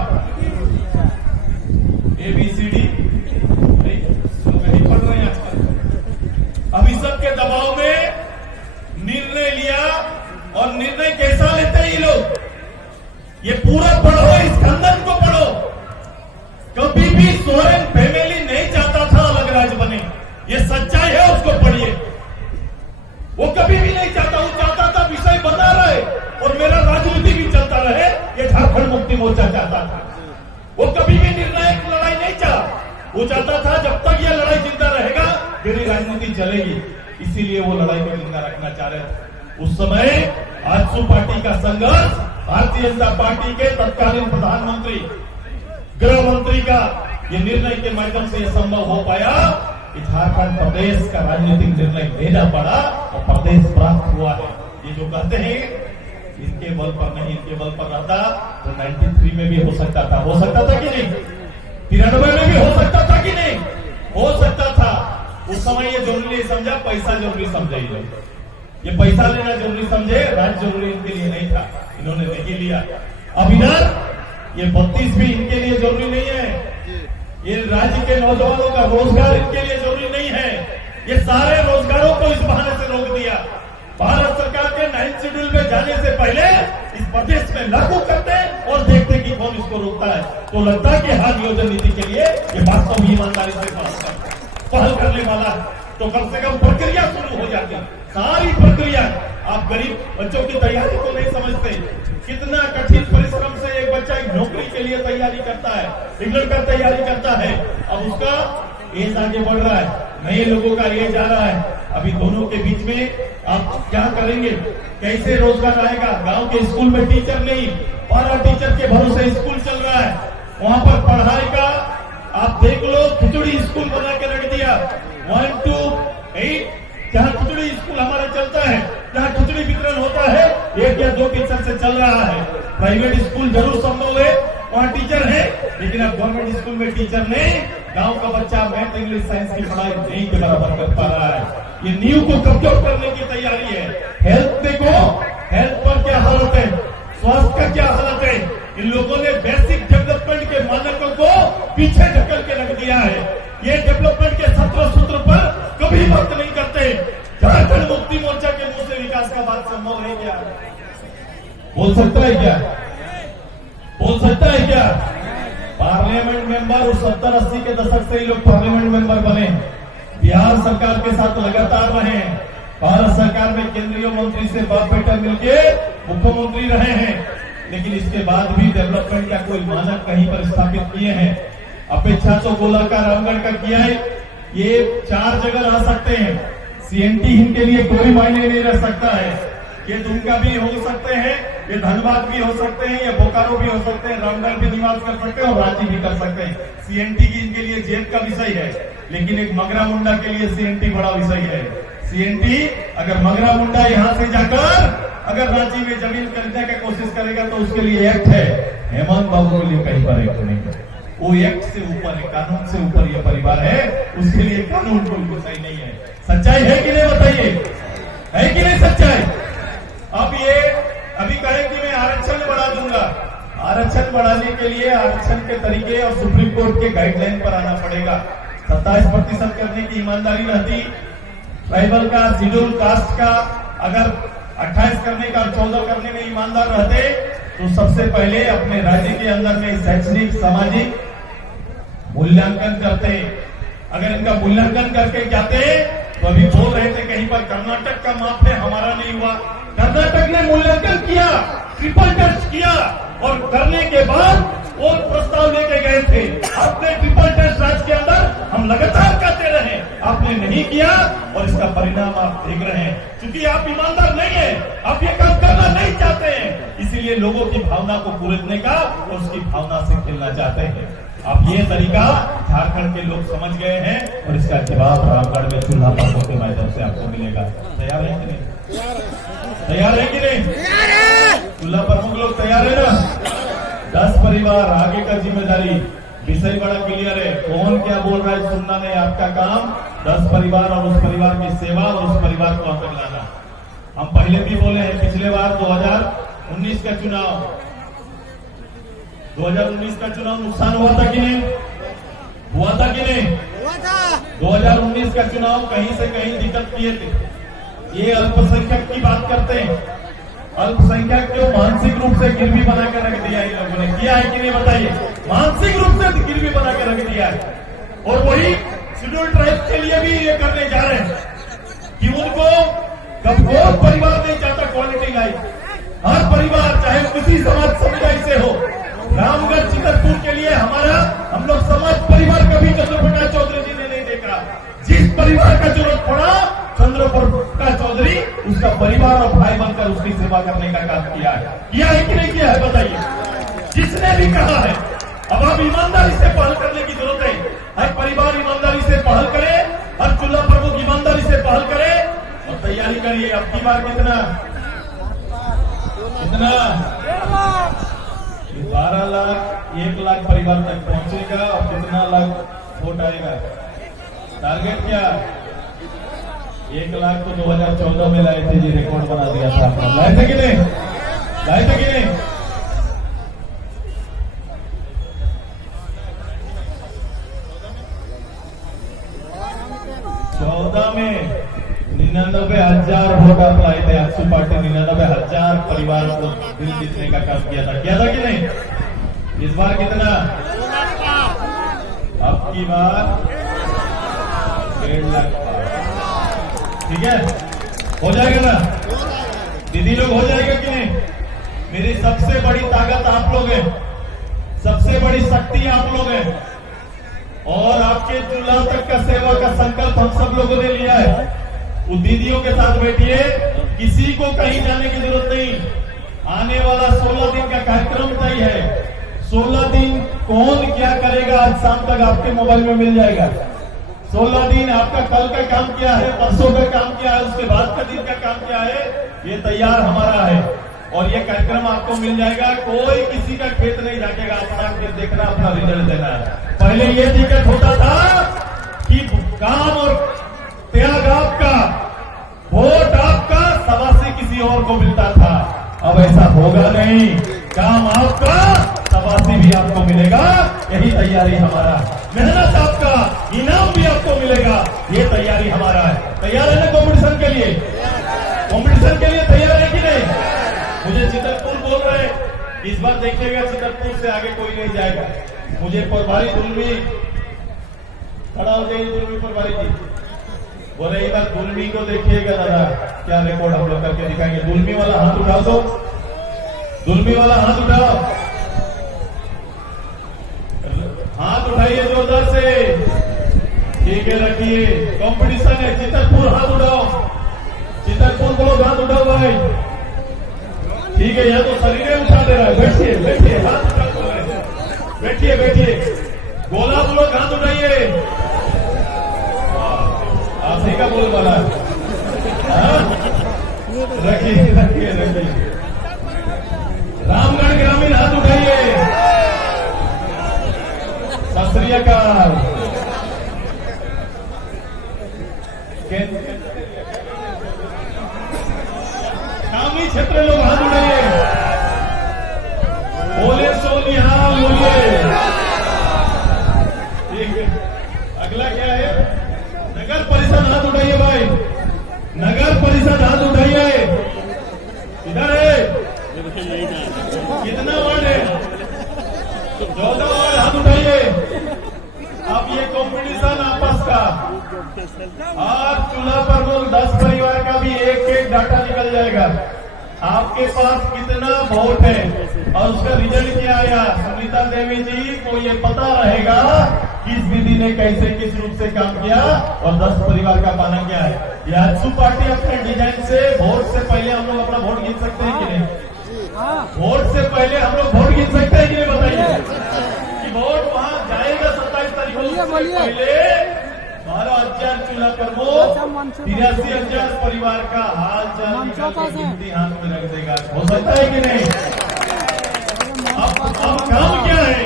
ABCD नहीं पढ़ रहे हैं आजकल। अब इस सब के दबाव में निर्णय लिया, और निर्णय कैसा लेते हैं ये लोग? ये पूरा पढ़ो, इस खंडन को पढ़ो। कभी भी सोरेन फैमिली नहीं चाहता था अलग राज्य बने, ये सच्चाई है, उसको पढ़िए। वो कभी भी नहीं चाहता, वो चाहता था विषय बना रहे और मेरा राजनीति भी चलता रहे। ये झारखंड मुक्ति मोर्चा चाहता था। वो कभी भी निर्णायक लड़ाई नहीं चाहा। वो चाहता था जब तक ये लड़ाई जिंदा रहेगा मेरी राजनीति राजनीति चलेगी, इसीलिए वो लड़ाई को जिंदा रखना चाह रहे थे। उस समय आजसू पार्टी का संघर्ष भारतीय जनता पार्टी के तत्कालीन प्रधानमंत्री, गृह मंत्री का ये निर्णय के माध्यम से यह संभव हो पाया कि झारखंड प्रदेश का राजनीतिक निर्णय लेना पड़ा और प्रदेश प्राप्त हुआ है। ये जो कहते हैं इनके बल पर नहीं, इनके बल पर रहता तो 93 में भी हो सकता था कि नहीं, 93 में भी हो सकता था कि नहीं, हो सकता था। उस समय ये जरूरी नहीं समझा, पैसा जरूरी समझे ये पैसा लेना जरूरी समझे, राज्य जरूरी इनके लिए नहीं था, इन्होंने नहीं लिया। अब इधर ये 32 भी इनके लिए जरूरी नहीं है, ये राज्य के नौजवानों का रोजगार इनके लिए जरूरी नहीं है। ये सारे रोजगारों को इस बहाने से रोक दिया। भारत सरकार के 9 शेड्यूल में जाने से पहले इस प्रदेश में लागू करते और देखते कि कौन इसको रोकता है। तो लगता है कि हाँ, नियोजन नीति के लिए ये वास्तव में ईमानदारी से पहल करने वाला, तो कम से कम प्रक्रिया शुरू हो जाती। सारी प्रक्रिया, आप गरीब बच्चों की तैयारी को नहीं समझते, कितना कठिन परिश्रम से एक बच्चा एक नौकरी के लिए तैयारी करता है, निकल कर तैयारी करता है। अब उसका एज आगे बढ़ रहा है, नए लोगों का एज आ रहा है। अभी दोनों के बीच में आप क्या करेंगे, कैसे रोजगार आएगा? गांव के स्कूल में टीचर नहीं, 12 टीचर के भरोसे स्कूल चल रहा है। वहां पर पढ़ाई का आप देख लो, खिचड़ी स्कूल बना के रख दिया, 1 to 8 जहाँ खिचड़ी स्कूल हमारा चलता है, जहाँ खिचड़ी वितरण होता है, 1 या 2 टीचर से चल रहा है। प्राइवेट स्कूल जरूर संभव है, वहाँ टीचर है, लेकिन अब गवर्नमेंट स्कूल में टीचर नहीं, गांव का बच्चा मैथ इंग्लिश साइंस की पढ़ाई नहीं के बराबर कर पा रहा है। ये नींव को कमजोर करने की तैयारी है। हेल्थ देखो, हेल्थ पर क्या हालत है, स्वास्थ्य का क्या हालत है। इन लोगों ने बेसिक डेवलपमेंट के मानकों को पीछे ढकल के रख दिया है। ये डेवलपमेंट के 17 सूत्र पर कभी बात नहीं करते। झारखंड मुक्ति मोर्चा के मुंह से विकास का बात संभव है क्या? बोल सकता है क्या? बोल सकता है क्या? पार्लियामेंट मेंबर उस 70-80 के दशक से ही लोग पार्लियामेंट मेंबर बने, बिहार सरकार के साथ लगातार रहे, भारत सरकार में केंद्रीय मंत्री से बाप बेटा मिलके मुख्यमंत्री रहे हैं, लेकिन इसके बाद भी डेवलपमेंट का कोई मानक कहीं पर स्थापित किए हैं? अपेक्षा तो गोलाकार रामगढ़ का किया है, ये 4 जगह रह सकते हैं। सीएनटी इनके लिए कोई मायने नहीं रह सकता है। ये दुमका भी हो सकते हैं, ये धनबाद भी हो सकते हैं, ये बोकारो भी हो सकते हैं, रामगढ़ भी निवास कर सकते हैं और रांची भी कर सकते हैं। सीएनटी की इनके लिए जेब का विषय है, लेकिन एक मगरा मुंडा के लिए सीएनटी बड़ा विषय है। सीएनटी अगर मगरा मुंडा यहां से जाकर अगर रांची में जमीन खरीदने की कोशिश करेगा तो उसके लिए एक्ट है, हेमंत बाबू के लिए कहीं पर एक्ट नहीं है। वो एक्ट से ऊपर है, कानून से ऊपर ये परिवार है, उसके लिए कानून कोई सही नहीं है। सच्चाई है कि नहीं बताइए, है कि नहीं सच्चाई? अब ये अभी कहें कि मैं आरक्षण बढ़ा दूंगा, आरक्षण बढ़ाने के लिए आरक्षण के तरीके और सुप्रीम कोर्ट के गाइडलाइन पर आना पड़ेगा। 27% करने की ईमानदारी रहती, ट्राइबल का, शेड्यूल कास्ट का अगर 28 करने का, 14 करने में ईमानदार रहते तो सबसे पहले अपने राज्य के अंदर में शैक्षणिक सामाजिक मूल्यांकन करते। अगर इनका मूल्यांकन करके जाते तो अभी बोल रहे थे कहीं पर कर्नाटक का माप है, हमारा नहीं हुआ। कर्नाटक ने मूल्यांकन किया, ट्रिपल टेस्ट किया और करने के बाद और प्रस्ताव लेके गए थे। आपने ट्रिपल टेस्ट राज्य के अंदर हम लगातार करते रहे, आपने नहीं किया और इसका परिणाम आप देख रहे हैं। क्योंकि आप ईमानदार नहीं है, आप ये काम करना नहीं चाहते हैं, इसीलिए लोगों की भावना को पूरने का और उसकी भावना से खेलना चाहते हैं। अब ये तरीका झारखंड के लोग समझ गए हैं और इसका जवाब रामगढ़ में चूल्हा पर्वों के माध्यम से आपको मिलेगा। तैयार है कि नहीं? तैयार है कि नहीं? चूल्हा पर्वों लोग तैयार है ना? 10 परिवार, आगे का जिम्मेदारी, विषय बड़ा क्लियर है, कौन क्या बोल रहा है सुनना नहीं, आपका काम 10 परिवार और उस परिवार की सेवा और उस परिवार को आगे लाना। हम पहले भी बोले हैं, पिछले बार 2019 का चुनाव, 2019 का चुनाव नुकसान हुआ था कि नहीं? हुआ था कि नहीं? हुआ था। 2019 का चुनाव कहीं से कहीं दिक्कत किए थे। ये अल्पसंख्यक की बात करते हैं, अल्पसंख्यक को मानसिक रूप से गिरवी बना के रख दिया, इन लोगों ने किया है कि नहीं बताइए? मानसिक रूप से गिरवी बना के रख दिया है। और वही शेड्यूल ट्राइब के लिए भी ये करने जा रहे हैं कि उनको कब कोई परिवार नहीं चाहता क्वालिटी लाइफ, हर परिवार चाहे किसी समाज समुदाय से हो। रामगढ़ चितरपुर के लिए हम लोग समाज परिवार कभी चंद्रप्रकाश चौधरी जी ने नहीं देखा। जिस परिवार का जरूरत उसकी सेवा करने का काम किया है कि नहीं किया है बताइए। जिसने भी कहा है, अब आप ईमानदारी से पहल करने की जरूरत है। हर परिवार ईमानदारी से पहल करे, हर चूल्हा प्रमुख ईमानदारी से पहल करे और तैयारी करिए। अब की बार कितना 12 लाख 1 लाख परिवार तक पहुंचेगा और कितना लाख वोट आएगा? टारगेट क्या? 1 लाख तो 2014 में लाए थे जी, रिकॉर्ड बना दिया था आपने। लाए थे कि नहीं? लाए थे कि नहीं? में 99,000 वोट आप लाए थे। आजसू पार्टी 99,000 परिवार को दिल जीतने का काम किया था कि नहीं? इस बार कितना? अब की बार 1.5 लाख। ठीक है, हो जाएगा ना दीदी लोग? हो जाएगा कि नहीं? मेरी सबसे बड़ी ताकत आप लोग हैं, सबसे बड़ी शक्ति आप लोग हैं और आपके चूल्हा तक का सेवा का संकल्प हम सब लोगों ने लिया है। उन दीदियों के साथ बैठिए, किसी को कहीं जाने की जरूरत नहीं। आने वाला 16 दिन का कार्यक्रम तय है। 16 दिन कौन क्या करेगा आज शाम तक आपके मोबाइल में मिल जाएगा। 16 दिन आपका कल का काम क्या है, परसों का काम क्या है, उसके बाद का दिन का काम क्या है, ये तैयार हमारा है और ये कार्यक्रम आपको मिल जाएगा। कोई किसी का खेत नहीं जाकेगा, अपना खेत देखना, अपना रिजल्ट देना। पहले ये दिक्कत होता था कि काम और त्याग आपका, वोट आपका, शाबाशी किसी और को मिलता था। अब ऐसा होगा नहीं, काम आपका, शाबाशी भी आपको मिलेगा। यही तैयारी हमारा, मेहनत आपका, इनाम भी आपको मिलेगा। ये तैयारी हमारा है। तैयार है ना कॉम्पिटिशन के लिए? कॉम्पिटिशन के लिए तैयार है कि नहीं? मुझे चितरपुर बोल रहे, इस बार देखिएगा चितरपुर से आगे कोई नहीं जाएगा। मुझे प्रभारी दुलमी खड़ा हो गई, दुलमी प्रभारी जी बोले एक बार दुलमी को देखिएगा दादा, क्या रिकॉर्ड हम लोग करके दिखाएंगे। दुलमी वाला हाथ उठाओ तो, दुलमी वाला हाथ उठाओ, हाथ उठाइए जोरदार से। ठीक है, रखिए, कंपटीशन है। चितरपुर हाथ उठाओ, चितरपुर को लोग हाथ उठाओ भाई। ठीक है, यहाँ तो शरीर में उठा दे रहा है। बैठिए बैठिए, हाथ उठा दो, बैठिए बैठिए। गोला बोलो, हाथ उठाइए। आप ही का बोल वाला, रखिए रखिए रखिए। रामगढ़ ग्रामीण हाथ उठाइए। सत श्री अकाल। ग्रामीण क्षेत्र लोग हाथ उठाइए। बोले सोनिहाल बोलिए। ठीक है, अगला क्या है? नगर परिषद हाथ उठाइए भाई, नगर परिषद हाथ उठाइए। इधर है, कितना वार्ड है? 14 वार्ड, हाथ उठाइए। अब ये कंपटीशन आपस का, आज चूल्हा पर लोग 10 परिवार का भी एक डाटा निकल जाएगा। आपके पास कितना वोट है और उसका रिजल्ट क्या आया। सुनीता देवी जी को ये पता रहेगा किस दीदी ने कैसे किस रूप से काम किया और 10 परिवार का पाना क्या है। ये आजसू पार्टी अपने डिजाइन से वोट से पहले हम लोग अपना वोट गिन सकते हैं कि नहीं? वोट से पहले हम लोग वोट गिन सकते हैं कि नहीं बताइए? कि वोट वहां जाएगा 27 तारीख को, पहले 12,000 चूल्हा प्रमुख 83,000 परिवार का हाल चाल निकाल के गिनती हाथ में रख देगा। हो सकता है कि नहीं? अब काम क्या है?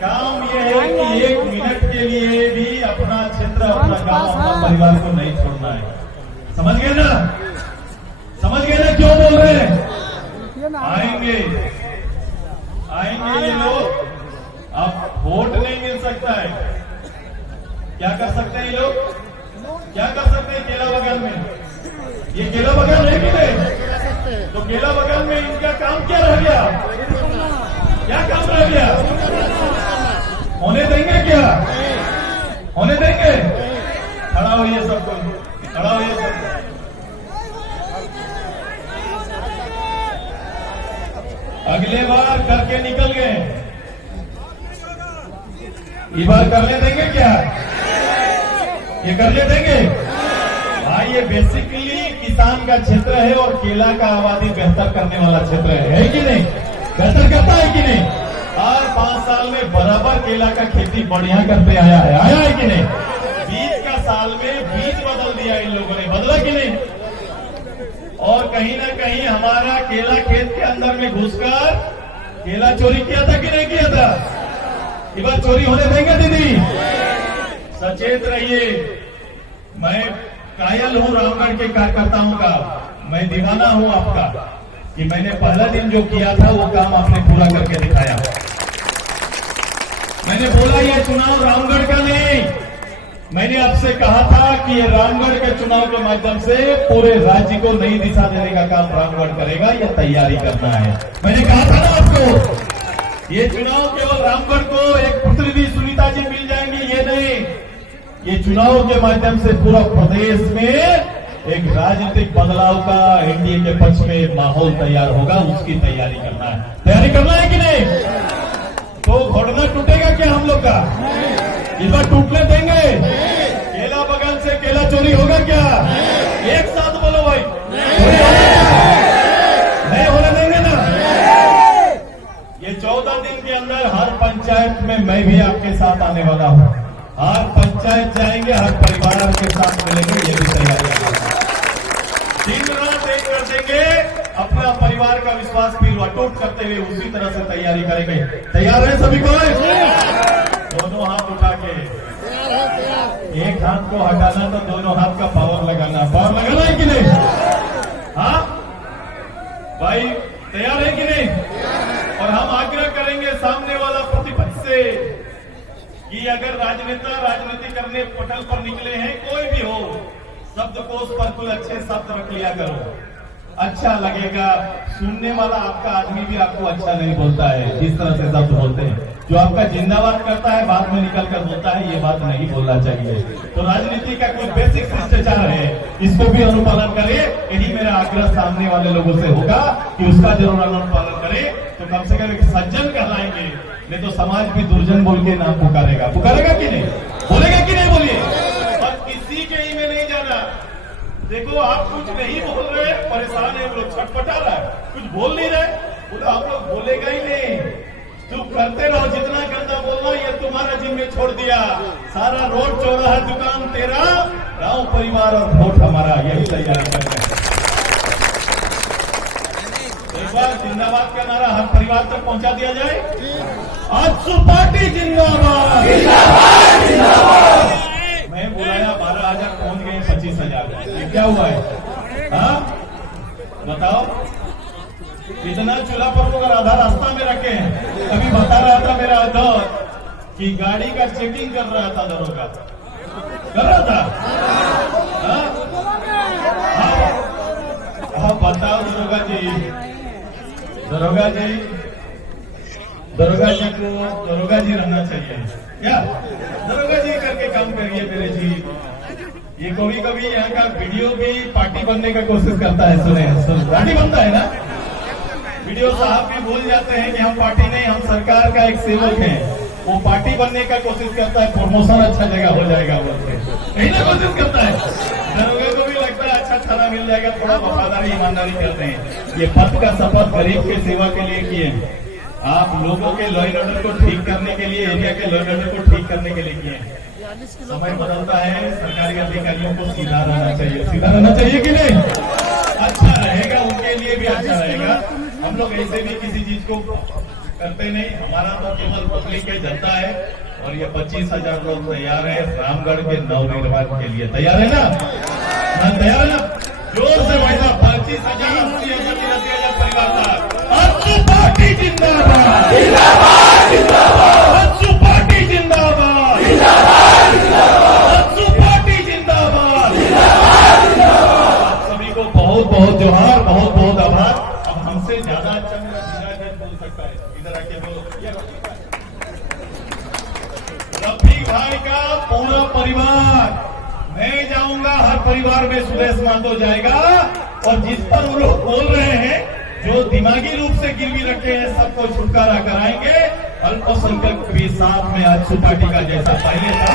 काम यह है कि 1 मिनट के लिए भी अपना क्षेत्र, अपना गांव, अपना परिवार को नहीं छोड़ना है। समझ गए ना? समझ गए ना क्यों बोल रहे हैं? आएंगे आएंगे ये लोग। अब वोट नहीं मिल सकता है, क्या कर सकते हैं ये लोग? क्या कर सकते हैं? केला बगान में, ये केला बगान है कि नहीं? तो केला बगान में इनका काम क्या रह गया? क्या काम रह गया? होने देंगे क्या? होने देंगे? खड़ा होइए सबको, खड़ा होइए सबको। अगले बार करके निकल गए, इस बार करने देंगे क्या? ये करने देंगे भाई। ये बेसिकली किसान का क्षेत्र है और केला का आबादी बेहतर करने वाला क्षेत्र है कि नहीं? बेहतर करता है कि नहीं? और 5 साल में बराबर केला का खेती बढ़िया करते आया है कि नहीं? बीज का साल में बीज बदल दिया इन लोगों ने, बदला कि नहीं? और कहीं ना कहीं हमारा केला खेत के अंदर में घुसकर केला चोरी किया था कि नहीं किया था? इस बार चोरी होने देंगे दीदी? सचेत रहिए। मैं कायल हूं रामगढ़ के कार्यकर्ताओं का, मैं दीवाना हूं आपका कि मैंने पहला दिन जो किया था वो काम आपने पूरा करके दिखाया। मैंने बोला ये चुनाव रामगढ़ का नहीं, मैंने आपसे कहा था कि ये रामगढ़ के चुनाव के माध्यम से पूरे राज्य को नई दिशा देने का काम रामगढ़ करेगा, ये तैयारी करना है। मैंने कहा था ना आपको, ये चुनाव केवल रामगढ़ को एक प्रतिनिधि सुनीता जी मिल जाएंगी, ये नहीं, ये चुनाव के माध्यम से पूरा प्रदेश में एक राजनीतिक बदलाव का एनडीए के पक्ष में एक माहौल तैयार होगा, उसकी तैयारी करना है। तैयारी करना है कि नहीं? तो घोड़ना टूटेगा क्या हम लोग का? इस बार टूटने देंगे? केला बगान से केला चोरी होगा क्या? एक साथ बोलो भाई, नहीं होने देंगे ना? ये 14 दिन के अंदर हर पंचायत में मैं भी आपके साथ आने वाला हूं। हर पंचायत जाएंगे, हर परिवार के साथ मिलेंगे, ये भी तैयारी है। दिन रात एक कर देंगे, अपना परिवार का विश्वास फिर अटूट करते हुए उसी तरह से तैयारी करेंगे। तैयार है सभी को? दोनों हाथ उठा के, एक हाथ को हटाना तो दोनों हाथ का पावर लगाना है कि नहीं? हाँ भाई, तैयार है कि नहीं? और हम आग्रह करेंगे सामने वाला प्रतिपक्ष से कि अगर राजनीति करने पटल पर निकले हैं, कोई भी हो, शब्दकोश पर कोई अच्छे शब्द रख लिया करो, अच्छा लगेगा। सुनने वाला आपका आदमी भी आपको अच्छा नहीं बोलता है जिस तरह से शब्द बोलते हैं। जो आपका जिंदाबाद करता है बाद में निकल कर बोलता है, ये बात नहीं बोलना चाहिए। तो राजनीति का कुछ बेसिक शिष्टाचार है, इसको भी अनुपालन करे। यही मेरा आग्रह सामने वाले लोगों से होगा कि उसका जरूर अनुपालन करे, तो कम से कम एक सज्जन कहलाएंगे। नहीं तो समाज भी दुर्जन बोल के नाम पुकारेगा कि नहीं? बोलेगा कि नहीं? बोलिए। और किसी के ही में नहीं जाना। देखो आप कुछ नहीं बोल रहे, परेशान है, वो लोग छटपटा रहा है, कुछ बोल नहीं रहे, बोले आप लोग बोलेगा ही नहीं, चुप करते रहो। जितना गंदा बोलना ये तुम्हारा जिम्मे छोड़ दिया। सारा रोड चौराहा दुकान तेरा, गांव परिवार और वोट हमारा, यही तैयारी करते हैं। एक बार जिंदाबाद का नारा हर परिवार तक पहुंचा दिया जाए। आजसू पार्टी जिंदाबाद। मैं बुलाया 12,000 पहुंच गए 25,000। ये क्या हुआ है? हाँ बताओ, इतना चूल्हा पर अगर आधा रास्ता में रखे हैं। अभी बता रहा था मेरा दोस्त कि गाड़ी का चेकिंग कर रहा था, दरोगा कर रहा था। हाँ बताओ दरोगा जी को दरोगा जी रहना चाहिए क्या? दरोगा जी करके काम करिए मेरे जी। ये कभी यहाँ का वीडियो भी पार्टी बनने का कोशिश करता है। सुने पार्टी बनता है ना, वीडियो साहब भी भूल जाते हैं कि हम पार्टी नहीं, हम सरकार का एक सेवक है। वो पार्टी बनने का कोशिश करता है, प्रमोशन अच्छा जगह हो जाएगा बोलते, यही ना कोशिश करता है। दरोगा को भी लगता है अच्छा थाना मिल जाएगा, थोड़ा वफादारी ईमानदारी करते हैं। ये पद का शपथ गरीब के सेवा के लिए किए, आप लोगों के लॉ एंड ऑर्डर को ठीक करने के लिए, एरिया के लॉ एंड ऑर्डर को ठीक करने के लिए किए। समय बदलता है, सरकारी अधिकारियों को सीधा रहना चाहिए कि नहीं? अच्छा रहेगा, उनके लिए भी अच्छा रहेगा। हम लोग ऐसे भी किसी चीज को करते नहीं, हमारा तो केवल पब्लिक के जनता है। और ये 25,000 लोग तैयार है रामगढ़ के नवनिर्माण के लिए। तैयार है ना? तैयार है ना? जोर से भाई साहब, 25,000 80,000 83,000 परिवार था। आजसू पार्टी जिंदाबाद, आजसू पार्टी जिंदाबाद, आजसू पार्टी जिंदाबाद। आप सभी को बहुत बहुत जोहार, बहुत बहुत आभार। अब हमसे ज्यादा अच्छा मेरा जिला बोल सकता है, इधर आके बोलो। रफीक भाई का पूरा परिवार, मैं जाऊंगा हर परिवार में, सुरेश माधो जाएगा। और जिस पर वो लोग बोल रहे हैं, जो दिमागी रूप से गिरवी रखे हैं, सबको छुटकारा कराएंगे। अल्पसंख्यक भी साथ में आजसू पार्टी का जैसा पहले था